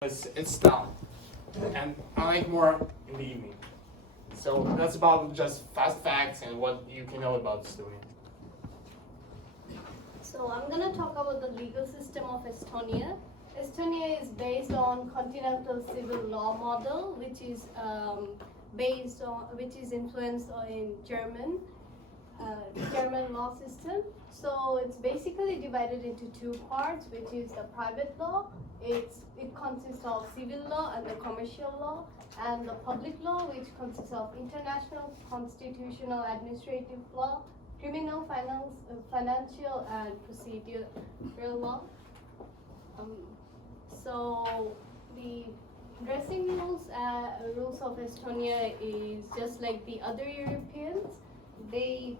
It's down, and I like more in the evening. So that's about just fast facts and what you can know about Estonia. So I'm going to talk about the legal system of Estonia. Estonia is based on continental civil law model, which is influenced in German law system. So it's basically divided into two parts, which is the private law. It consists of civil law and the commercial law, and the public law, which consists of international, constitutional, administrative law, criminal, financial, and procedural law. So the dressing rules of Estonia is just like the other Europeans. They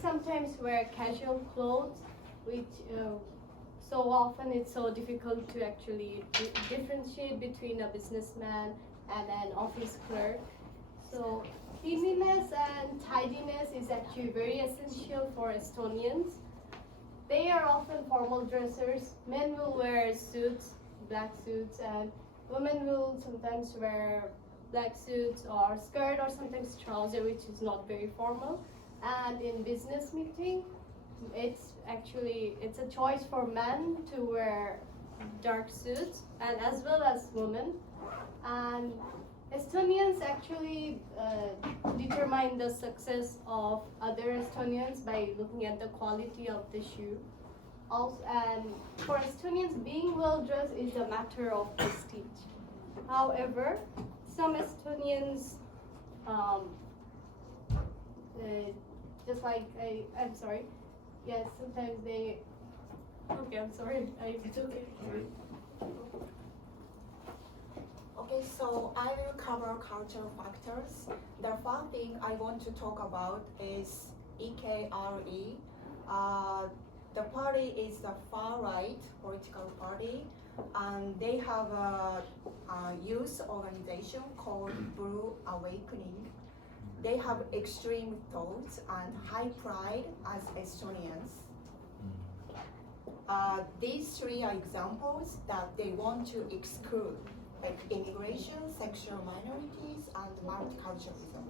sometimes wear casual clothes, which so often it's so difficult to actually differentiate between a businessman and an office clerk. So cleanliness and tidiness is actually very essential for Estonians. They are often formal dressers. Men will wear suits, black suits, and women will sometimes wear black suits or skirt or sometimes trouser, which is not very formal. And in business meeting, it's a choice for men to wear dark suits and as well as women. And Estonians actually determine the success of other Estonians by looking at the quality of the shoe. Also, and for Estonians, being well dressed is a matter of prestige. However, some Estonians, just like I'm sorry. Yes, sometimes they. Okay, I'm sorry. It's okay. Okay, so I will cover cultural factors. The first thing I want to talk about is EKRE. The party is the far-right political party, and they have a youth organization called Blue Awakening. They have extreme thoughts and high pride as Estonians. These three are examples that they want to exclude, like immigration, sexual minorities, and multiculturalism.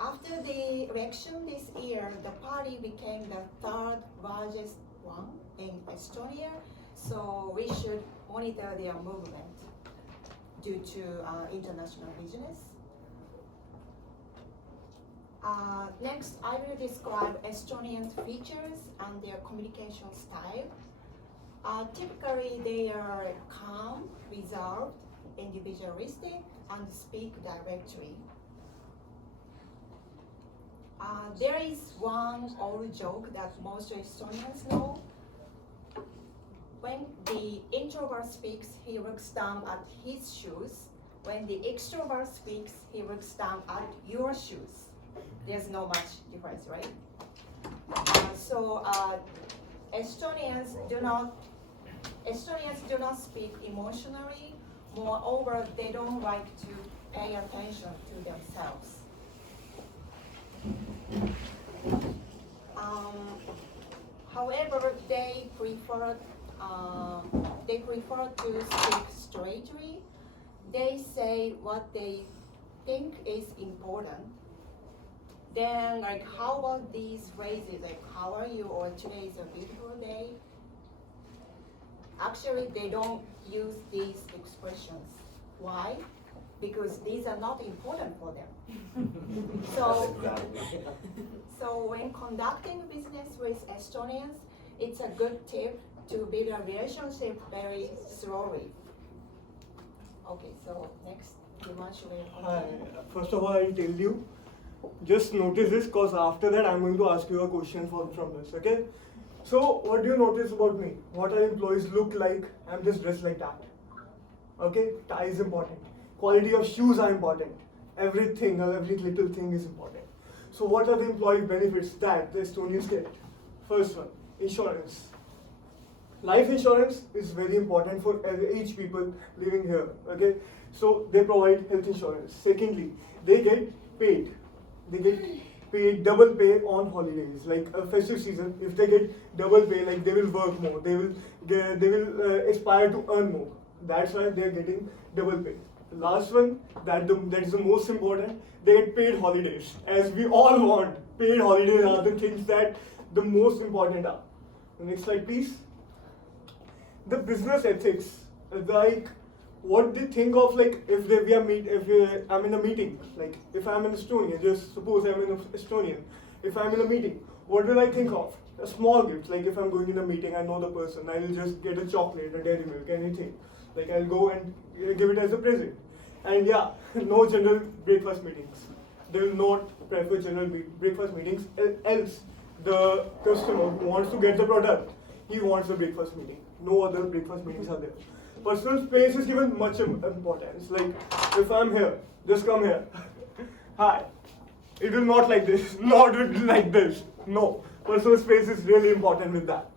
After the election this year, the party became the third largest one in Estonia, so we should monitor their movement due to international business. Next, I will describe Estonian features and their communication style. Typically, they are calm, reserved, individualistic, and speak directly. There is one old joke that most Estonians know. When the introvert speaks, he looks down at his shoes. When the extrovert speaks, he looks down at your shoes. There's no much difference, right? Estonians do not speak emotionally. Moreover, they don't like to pay attention to themselves. However, they prefer to speak straightly. They say what they think is important. Then, like, how about these phrases, like, how are you, or today is a beautiful day? Actually, they don't use these expressions. Why? Because these are not important for them. So when conducting business with Estonians, it's a good tip to build a relationship very slowly. Okay, so next, Dimash will Hi. continue. First of all, I'll tell you, just notice this, because after that I'm going to ask you a question from this, okay? So, what do you notice about me? What our employees look like? I'm just dressed like that. Okay? Tie is important. Quality of shoes are important. Everything, every little thing is important. So, what are the employee benefits that the Estonians get? First one, insurance. Life insurance is very important for each people living here, okay? So, they provide health insurance. Secondly, they get paid. They get paid double pay on holidays, like a festive season. If they get double pay, like they will work more. They will aspire to earn more. That's why they're getting double pay. The last one, that is the most important, they get paid holidays. As we all want, paid holidays are the things that the most important are. Next slide, please. The business ethics, like what they think of, like if I'm in a meeting, like if I'm in Estonia, just suppose I'm in Estonian, if I'm in a meeting, what will I think of? A small gift, like if I'm going in a meeting, I know the person, I'll just get a chocolate, a dairy milk, anything. Like I'll go and give it as a present. And yeah, no general breakfast meetings. They will not prefer general breakfast meetings, else the customer who wants to get the product, he wants a breakfast meeting. No other breakfast meetings are there. Personal space is given much importance. Like if I'm here, just come here. Hi. It will not like this, not like this. No. Personal space is really important with that.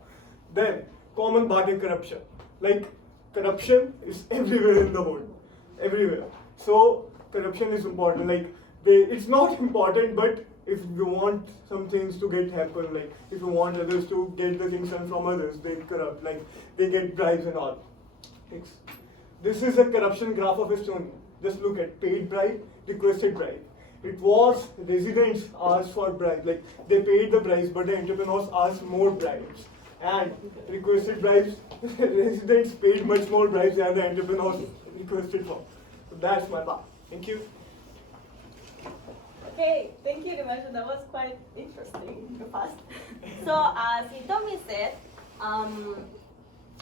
Then, common bucket corruption. Like, corruption is everywhere in the world. Everywhere. So, corruption is important. Like, it's not important, but if you want some things to get happen, like, if you want others to get the things done from others, they corrupt. Like, they get bribes and all. This is a corruption graph of Estonia. Just look at paid bribe, requested bribe. It was residents asked for bribes, like they paid the bribes, but the entrepreneurs asked more bribes. And requested bribes, residents paid much more bribes than the entrepreneurs requested for. So that's my part. Thank you. Okay, thank you, Dimash. That was quite interesting, fast. So as Hitomi said,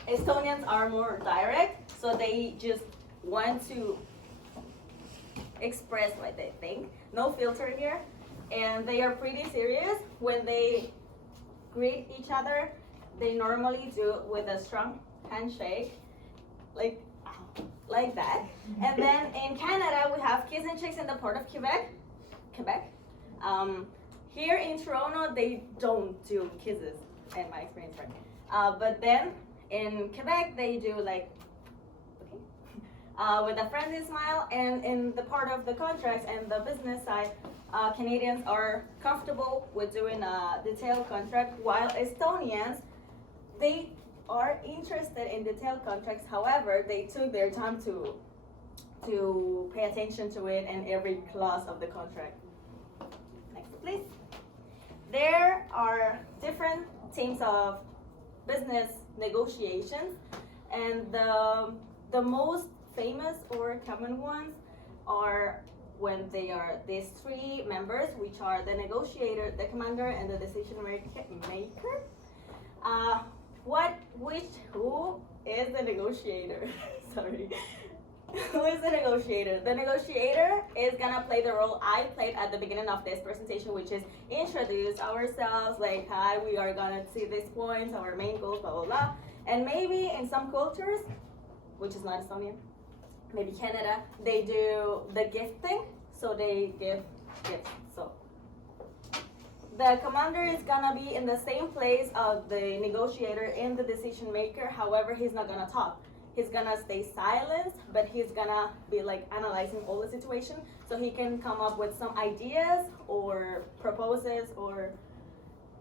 Estonians are more direct, so they just want to express what they think. No filter here. And they are pretty serious. When they greet each other, they normally do it with a strong handshake, like that. And then in Canada, we have kiss and chicks in the port of Quebec. Here in Toronto, they don't do kisses, in my experience, right? But then in Quebec, they do like with a friendly smile, and in the part of the contracts and the business side, Canadians are comfortable with doing a detailed contract, while Estonians, they are interested in detailed contracts. However, they took their time to pay attention to it and every clause of the contract. Next, please. There are different teams of business negotiations, and the most famous or common ones are when they are these three members, which are the negotiator, the commander, and the decision maker. Who is the negotiator? Sorry. Who is the negotiator? The negotiator is gonna play the role I played at the beginning of this presentation, which is introduce ourselves, like, hi, we are gonna see these points, our main goals, blah, blah, blah. And maybe in some cultures, which is not Estonian, maybe Canada, they do the gift thing, so they give gifts. So the commander is gonna be in the same place of the negotiator and the decision maker. However, he's not gonna talk. He's gonna stay silent, but he's gonna be like analyzing all the situation, so he can come up with some ideas or proposes or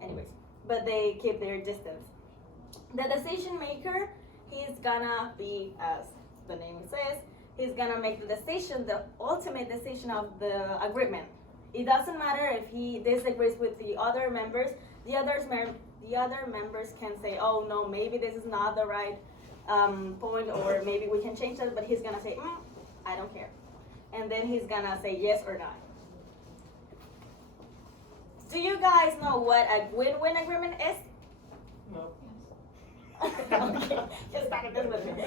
anyways, but they keep their distance. The decision maker, he's gonna be, as the name says, he's gonna make the decision, the ultimate decision of the agreement. It doesn't matter if he disagrees with the other members. The other members can say, oh no, maybe this is not the right point, or maybe we can change that, but he's gonna say, I don't care. And then he's gonna say yes or no. Do you guys know what a win-win agreement is? No. Okay, just back this with me.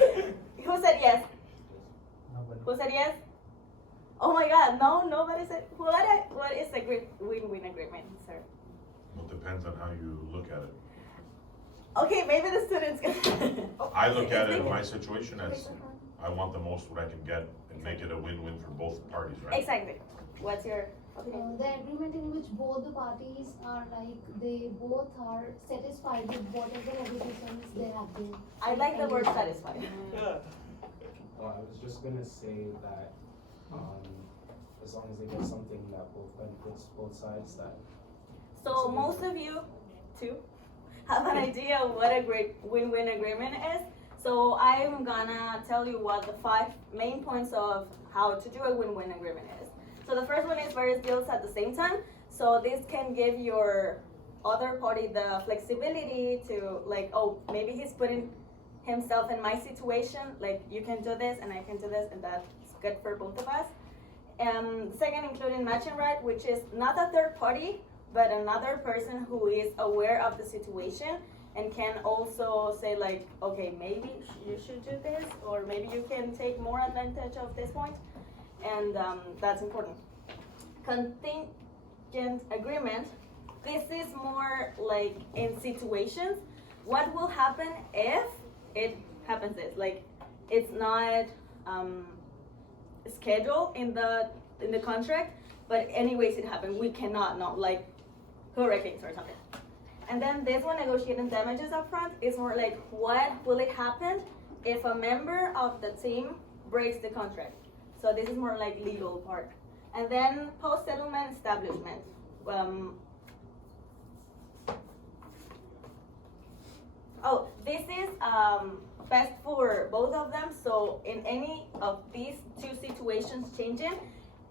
Who said yes? Nobody. Who said yes? Oh my God, no, nobody said. What is a win-win agreement, sir? Well, it depends on how you look at it. Okay, maybe the students I look at it in my situation as I want the most what I can get and make it a win-win for both parties, right? Exactly. What's your opinion? The agreement in which both the parties are like, they both are satisfied with whatever obligations they have been. I like the word satisfied. Yeah. I was just gonna say that as long as they get something that both benefits both sides, that. So most of you, too, have an idea of what a great win-win agreement is. So I'm gonna tell you what the 5 main points of how to do a win-win agreement is. So the first one is various deals at the same time. So this can give your other party the flexibility to like, oh, maybe he's putting himself in my situation, like you can do this and I can do this, and that's good for both of us. Second, including matching right, which is not a third party, but another person who is aware of the situation and can also say like, okay, maybe you should do this, or maybe you can take more advantage of this point, and that's important. Contingent agreement, this is more like in situations, what will happen if it happens is, like, it's not scheduled in the contract, but anyways it happened, we cannot know, like hurricanes or something. And then this one, negotiating damages up front, is more like what will it happen if a member of the team breaks the contract. So this is more like legal part. And then post-settlement establishment. This is best for both of them. So in any of these two situations changing,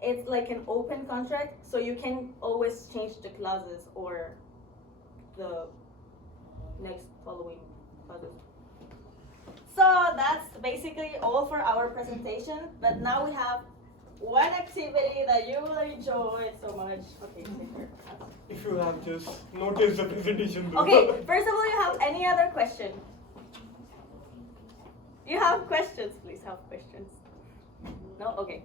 it's like an open contract, so you can always change the clauses or the next following clauses. So that's basically all for our presentation, but now we have one activity that you will enjoy so much. Okay, take care. If you have just noticed the presentation. Okay, first of all, you have any other question? You have questions, please have questions. No? Okay.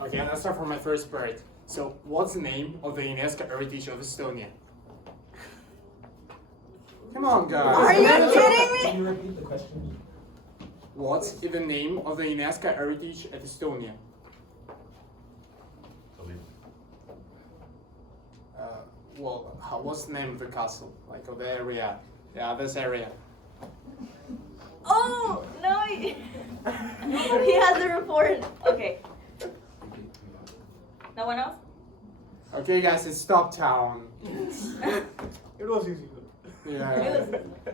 Okay, let's start from my first part. So, what's the name of the UNESCO heritage of Estonia? Come on, guys. Are you kidding me? Can you repeat the question? What's the name of the UNESCO heritage at Estonia? What's the name of the castle? Like, of the area? Yeah, this area. Oh, no. He has a report. Okay. No one else? Okay, guys, it's Stop Town. It was easy. Yeah.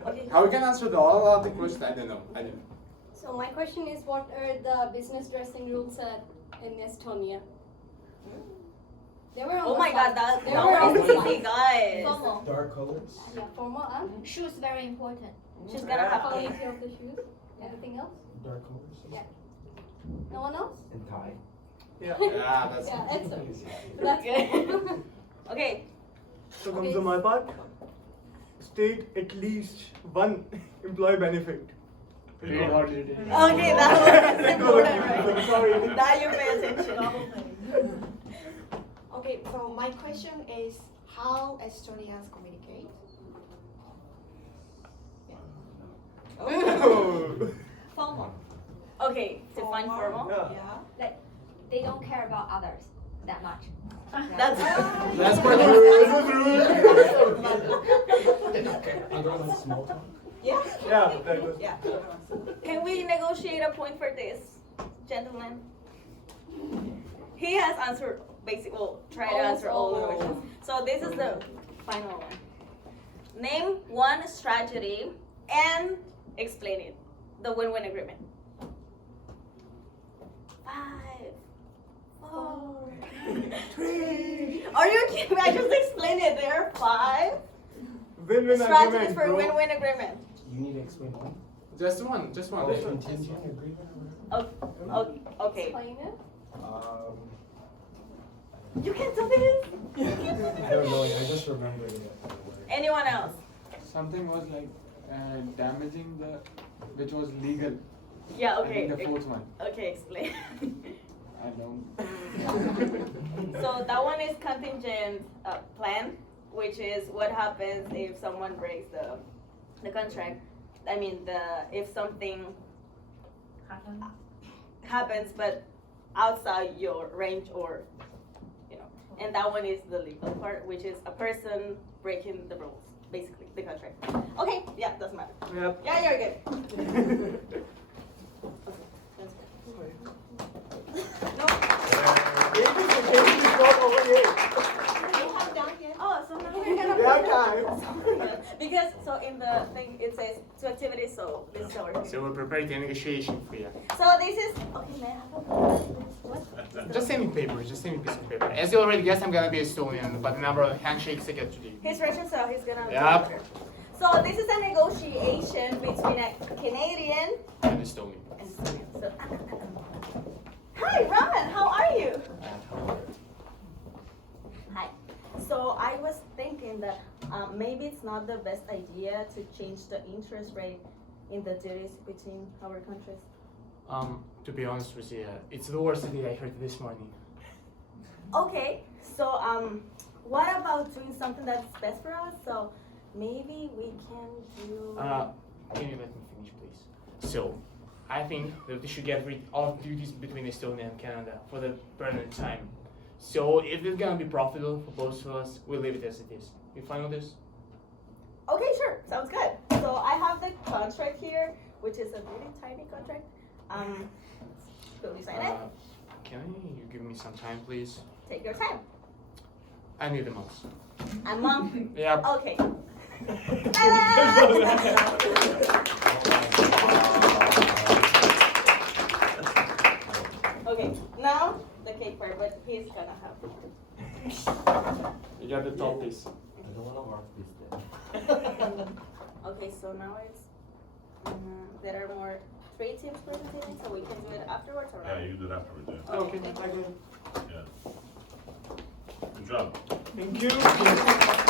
Okay. How we can answer all of the questions? I don't know. So my question is, what are the business dressing rules in Estonia? They were on Oh the my god, slides. that They were on the was easy, slides. guys. Formal. Dark colors? Yeah, formal and Shoes very important. She's gonna have quality to. of the shoes. Anything else? Dark colors? Yeah. No one else? And tie. Yeah. Yeah, that's. Yeah, excellent. That's good. Okay. So comes to my part. State at least one employee benefit. Okay, that was important, right? Sorry. Now you pay attention. Okay, so my question is how Estonians communicate? Formal. Okay, define formal. Yeah. They don't care about others that much. That's That's quite rude. Other than small talk? Yeah. Yeah, that was. Yeah. Can we negotiate a point for this, gentlemen? He has answered try to answer all the questions. So this is the final one. Name one strategy and explain it. The win-win agreement. 5, 4, 3. Are you kidding me? I just explained it. There are 5 Win-win strategies agreement, for bro. win-win agreement. You need to explain one. Just one. Oh, contingent agreement or whatever? Okay. Explain it. You can do this. I don't know, I just remembered it. Anyone else? Something was like damaging which was legal. Yeah, I okay. think the fourth one. Okay, explain. I don't. So that one is contingent plan, which is what happens if someone breaks the contract. I mean, if something happens, but outside your range, or and that one is the legal part, which is a person breaking the rules, basically the contract. Okay, yeah, doesn't matter. Yep. Yeah, you're good. That's no. You have done yet? Oh, so now we're gonna Yeah, time. because Because so in the thing it says two activities, so this is our So we're preparing the negotiation for you. So this is okay. May I have a what? Just send me paper, just send me a piece of paper. As you already guessed, I'm gonna be Estonian, but the number of handshakes I get today. He's Russian, so he's gonna. Yep. So this is a negotiation between a Canadian And Estonian. and Estonian. So, hi, Raman. How are you? Hi. So I was thinking that maybe it's not the best idea to change the interest rate in the duties between our countries. To be honest with you, it's the worst idea I heard this morning. Okay. So what about doing something that's best for us? So maybe we can do. Can you let me finish, please? So, I think that we should get rid of duties between Estonia and Canada for the permanent time. So, if it's gonna be profitable for both of us, we'll leave it as it is. You fine with this? Okay, sure. Sounds good. So I have the contract here, which is a really tiny contract. Will you sign it? Can you give me some time, please? Take your time. I need the most. A month. Yep. Okay. Okay, now the cake part, but he's gonna have more. You got the top piece. I don't wanna mark this then. Okay, so now it's there are more 3 teams presenting, so we can do it afterwards or Yeah, not? you do it afterwards, yeah. Okay, Okay, thank you. Yeah. Good job. Thank you.